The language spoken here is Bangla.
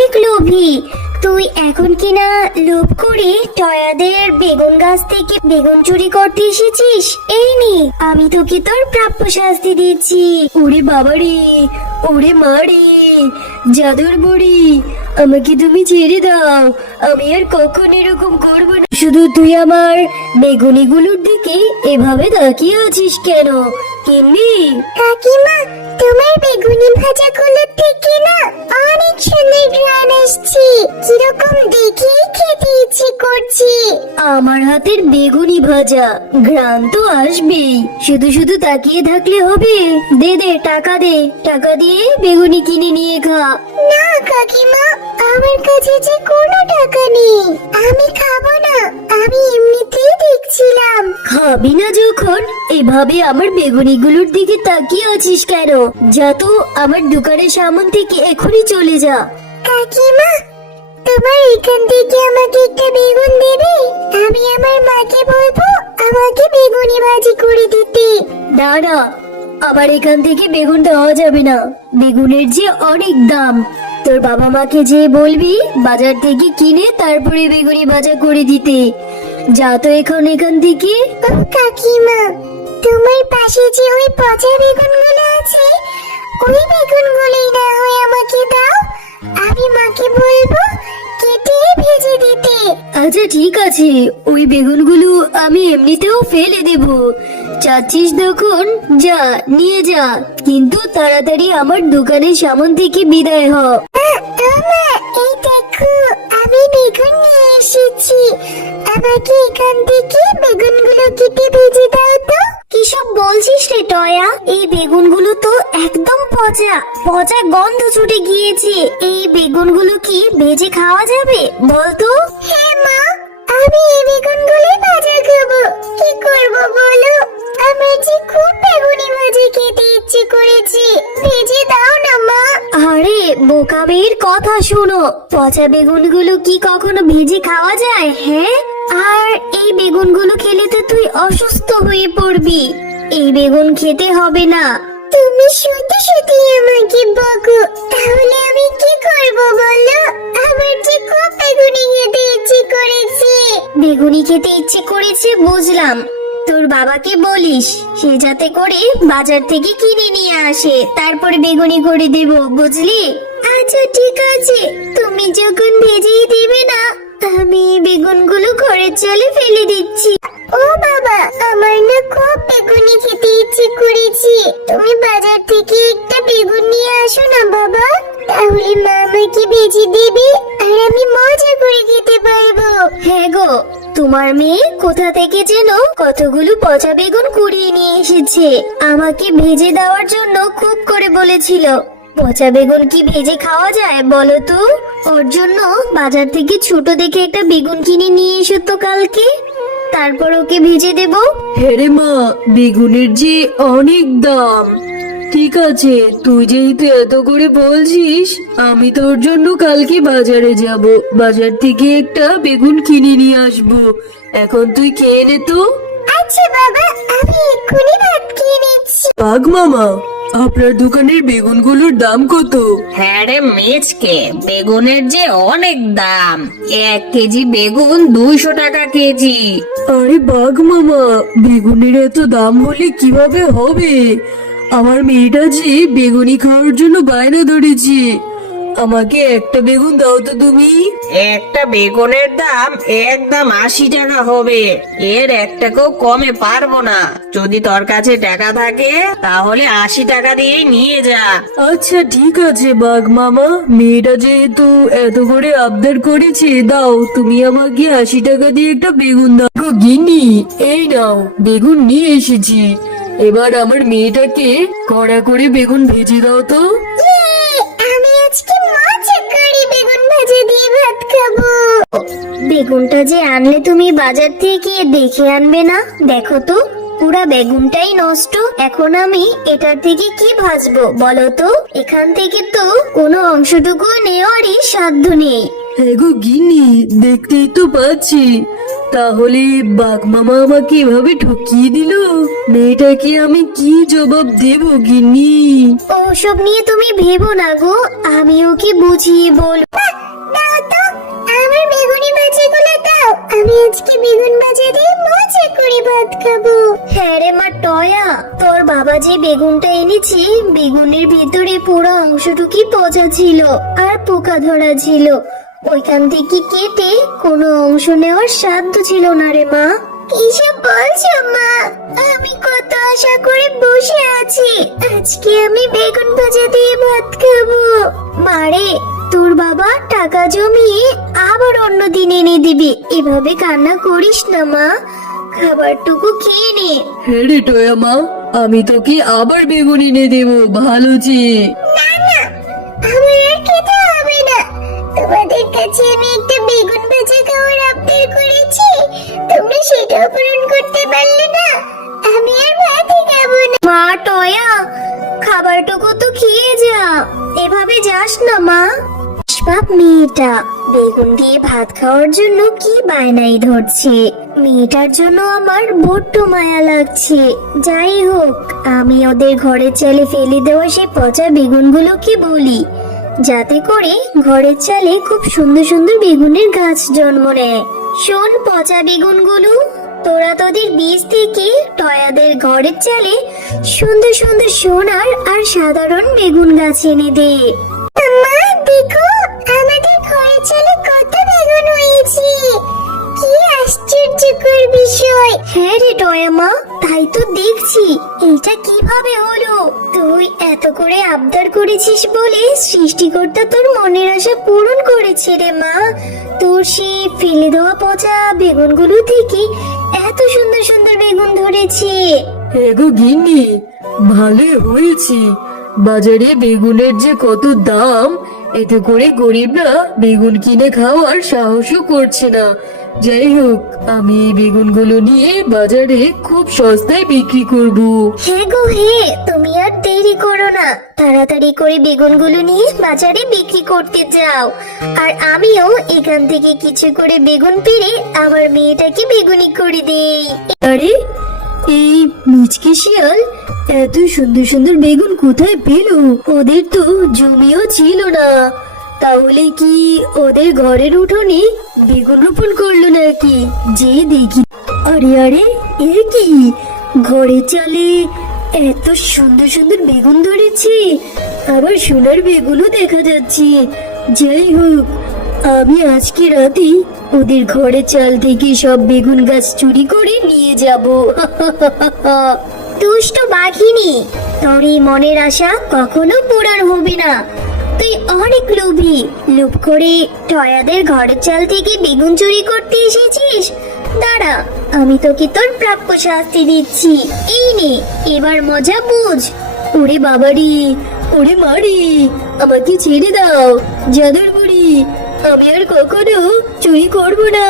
অনেক লোভী। তুই এখন কিনা লোভ করে টয়াদের বেগুন গাছ থেকে বেগুন চুরি করতে এসেছিস। এই নে, আমি তোকে তোর প্রাপ্য শাস্তি দিচ্ছি। ওরে বাবারে, ওরে মারে, জাদুর বুড়ি, আমাকে তুমি ছেড়ে দাও। আমি আর কখন এরকম করবো না। শুধু তুই আমার বেগুনিগুলোর দিকে এভাবে তাকিয়ে আছিস কেন? কেমনি কাকিমা, তোমার বেগুনি ভাজা গুলোর থেকে না অনেক সুন্দর ঘ্রাণ আসছে। কিরকম দেখে খেতে ইচ্ছে করছে। আমার হাতের বেগুনি ভাজা, ঘ্রাণ তো আসবেই। শুধু শুধু তাকিয়ে থাকলে হবে? দে দে, টাকা দে, টাকা দিয়ে বেগুনি কিনে নিয়ে খা। না কাকিমা, আমার কাছে যে কোনো টাকা নেই। আমি খাবো না, আমি এমনিতেই দেখছিলাম। খাবি না যখন এভাবে আমার বেগুনিগুলোর দিকে তাকিয়ে আছিস কেন? যা তো আমার দোকানের সামনে থেকে এখনই চলে যা। কাকিমা, তোমার এখান থেকে আমাকে একটা বেগুন দেবে? আমি আমার মাকে বলবো আমাকে বেগুনি ভাজি করে দিতে। না না, আমার এখান থেকে বেগুন দেওয়া যাবে না। বেগুনের যে অনেক দাম। তোর বাবা মাকে যে বলবি বাজার থেকে কিনে তারপরে বেগুনি ভাজা করে দিতে। যা তো এখান থেকে। কাকিমা, তোমার পাশে যে ওই পচা বেগুনগুলো আছে, ওই বেগুনগুলোই না হয় আমাকে দাও। আমি মাকে বলবো কেটে ভেজে দিতে। আচ্ছা ঠিক আছে, ওই বেগুনগুলো আমি এমনিতেও ফেলে দেব। চাচ্ছিস যখন যা নিয়ে যা, কিন্তু তাড়াতাড়ি আমার দোকানের সামনে থেকে বিদায় হ। এই দেখো, আমি বেগুন নিয়ে এসেছি। আমাকে এখান থেকে বেগুনগুলো কেটে ভেজে দাও তো। কিসব বলছিস রে টয়া? এই বেগুনগুলো তো একদম পচা পচা গন্ধ ছুটে গিয়েছে। এই বেগুনগুলো কি ভেজে খাওয়া যাবে বলতো? হ্যাঁ মা, আমি এই বেগুনগুলো ভাজা খাবো। কি করব বলো? আমার যে খুব বেগুনি ভাজি খেতে ইচ্ছে করেছে। ভেজে দাও না মা। আরে বোকা মেয়ের কথা শোনো, পচা বেগুনগুলো কি কখনো ভেজে খাওয়া যায়? হ্যাঁ, আর এই বেগুনগুলো খেলে তো তুই অসুস্থ হয়ে পড়বি। এই বেগুন খেতে হবে না। তুমি শুধু শুধু আমাকে বকো, তাহলে আমি কি করব বলো? আমার যে খুব বেগুনি খেতে ইচ্ছে করেছে। বেগুনি খেতে ইচ্ছে করেছে বুঝলাম। তোর বাবাকে বলিস সে যাতে করে বাজার থেকে কিনে নিয়ে আসে, তারপরে বেগুনি করে দেব, বুঝলি? আচ্ছা ঠিক আছে, তুমি যখন ভেজেই দিবে না, আমি বেগুনগুলো ঘরের চালে ফেলে দিচ্ছি। ও বাবা, আমার না খুব বেগুনি খেতে ইচ্ছে করেছে। তুমি বাজার থেকে একটা বেগুন নিয়ে আসো না বাবা, তাহলে মা আমাকে ভেজে দেবে আর আমি মজা করে খেতে পারবো। হ্যাঁ গো, তোমার মেয়ে কোথা থেকে যেন কতগুলো পচা বেগুন কুড়িয়ে নিয়ে এসেছে। আমাকে ভেজে দেওয়ার জন্য খুব করে বলেছিল। পচা বেগুন কি ভেজে খাওয়া যায় বলো তো? ওর জন্য বাজার থেকে ছোট দেখে একটা বেগুন কিনে নিয়ে এসো তো কালকে, তারপর ওকে ভেজে দেব। হ্যাঁ রে মা, বেগুনের যে অনেক দাম। ঠিক আছে, তুই যেহেতু এত করে বলছিস, আমি তোর জন্য কালকে বাজারে যাব। বাজার থেকে একটা বেগুন কিনে নিয়ে আসবো। এখন তুই খেয়ে নে তো। আচ্ছা বাবা, আমি এক্ষুনি ভাত খেয়ে নিচ্ছি। বাঘ মামা, আপনার দোকানের বেগুনগুলোর দাম কত? হ্যাঁ রে মেচকে, বেগুনের যে অনেক দাম। 1 কেজি বেগুন 200 টাকা কেজি। আরে বাঘ মামা, বেগুনের এত দাম হলে কিভাবে হবে? আমার মেয়েটা যে বেগুনি খাওয়ার জন্য বায়না ধরেছে। আমাকে একটা বেগুন দাও তো তুমি। একটা বেগুনের দাম একদম 80 টাকা হবে। এর একটাকেও কমে পারবো না। যদি তোর কাছে টাকা থাকে তাহলে 80 টাকা দিয়ে নিয়ে যা। আচ্ছা ঠিক আছে বাঘ মামা, মেয়েটা যেহেতু এত করে আবদার করেছে, দাও তুমি আমাকে 80 টাকা দিয়ে একটা বেগুন দাও। গো গিন্নি, এই নাও বেগুন নিয়ে এসেছি। এবার আমার মেয়েটাকে কড়া করে বেগুন ভেজে দাও তো। আমি আজকে মজা করে বেগুন ভাজা দিয়ে ভাত খাবো। বেগুনটা যে আনলে তুমি বাজার থেকে দেখে আনবে না? দেখো তো, পুরা বেগুনটাই নষ্ট। এখন আমি এটার থেকে কি ভাজবো বলো তো? এখান থেকে তো কোনো অংশটুকু নেওয়ারই সাধ্য নেই। হ্যাঁ গো গিন্নি, দেখতেই তো পাচ্ছি। তাহলে বাঘ মামা আমাকে এভাবে ঠকিয়ে দিল, মেয়েটাকে আমি কি জবাব দেব গিন্নি? ওসব নিয়ে তুমি ভেবো না গো, আমি ওকে বুঝিয়ে বলবো। দাও তো আমার বেগুনি ভাজিগুলো দাও, আমি আজকে বেগুন ভাজা দিয়ে মজা করে ভাত খাবো। হ্যাঁ রে মা টয়া, তোর বাবা যে বেগুনটা এনেছে, বেগুনের ভিতরে পুরো অংশটুকুই পচা ছিল আর পোকা ধরা ছিল। ওইখান থেকে কেটে কোনো অংশ নেওয়ার সাধ্য ছিল না রে মা। কিসব বলছো মা? আমি কত আশা করে বসে আছি, আজকে আমি বেগুন ভাজা দিয়ে ভাত খাবো। মারে, তোর বাবা টাকা জমিয়ে আবার অন্য দিন এনে দিবি, এভাবে কান্না করিস না মা, খাবারটুকু খেয়ে নে। হ্যাঁ রে টয়া মা, আমি তোকে আবার বেগুন এনে দেবো, ভালো চেয়ে। না না, আমার আর খেতে হবে না। তোমাদের কাছে আমি একটা বেগুন ভাজা খাওয়ার আবদার করেছি, তোমরা সেটাও পূরণ করতে পারলে না। আমি আর ভাতই খাবো না। মা টয়া, খাবারটুকু তো খেয়ে যা, এভাবে যাস না মা। বাপ মেয়েটা বেগুন দিয়ে ভাত খাওয়ার জন্য কি বায়নাই ধরছে, মেয়েটার জন্য আমার বড্ড মায়া লাগছে। যাই হোক, আমি ওদের ঘরের চালে ফেলে দেওয়া সেই পচা বেগুনগুলোকে বলি, যাতে করে ঘরের চালে খুব সুন্দর সুন্দর বেগুনের গাছ জন্ম নেয়। শোন পচা বেগুনগুলো, তোরা তোদের বীজ থেকে টয়াদের ঘরের চালে সুন্দর সুন্দর সোনার আর সাধারণ বেগুন গাছ এনে দে। মা দেখো, আমাদের ঘরের চালে কত বেগুন হয়েছে, কি আশ্চর্যকর বিষয়। হ্যাঁ রে টয়া মা, তাই তো দেখছি। এটা কিভাবে হলো? তুই এত করে আবদার করেছিস বলে সৃষ্টিকর্তা তোর মনের আশা পূরণ করেছে রে মা। তোর সেই ফেলে দেওয়া পচা বেগুনগুলো থেকে এত সুন্দর সুন্দর বেগুন ধরেছে। হ্যাঁ গো গিন্নি, ভালোই হয়েছে। বাজারে বেগুনের যে কত দাম, এতে করে গরিবরা বেগুন কিনে খাওয়ার সাহসও করছে না। যাই হোক, আমি এই বেগুনগুলো নিয়ে বাজারে খুব সস্তায় বিক্রি করব। হ্যাঁ গো হ্যাঁ, তুমি আর দেরি করো না, তাড়াতাড়ি করে বেগুনগুলো নিয়ে বাজারে বিক্রি করতে যাও। আর আমিও এখান থেকে কিছু করে বেগুন পেড়ে আমার মেয়েটাকে বেগুনি করে দেই। আরে, এই মিচকে শিয়াল এত সুন্দর সুন্দর বেগুন কোথায় পেল? ওদের তো জমিও ছিল না, তাহলে কি ওদের ঘরের উঠোনে বেগুন রোপণ করলো নাকি? যে দেখি। আরে আরে, এ কি, ঘরের চালে এত সুন্দর সুন্দর বেগুন ধরেছে, আবার সোনার বেগুনও দেখা যাচ্ছে। যাই হোক, আমি আজকে রাতে ওদের ঘরের চাল থেকে সব বেগুন গাছ চুরি করে নিয়ে যাব। দুষ্ট বাঘিনী, তোর এই মনের আশা কখনো পূরণ হবে না। তুই অনেক লোভী, লোভ করে টয়াদের ঘরের চাল থেকে বেগুন চুরি করতে এসেছিস। দাঁড়া, আমি তোকে তোর প্রাপ্য শাস্তি দিচ্ছি। এই নে, এবার মজা বুঝ। ওরে বাবারি, ওরে মারি, আমাকে ছেড়ে দাও জাদুর বুড়ি, আমি আর কখনো চুরি করবো না।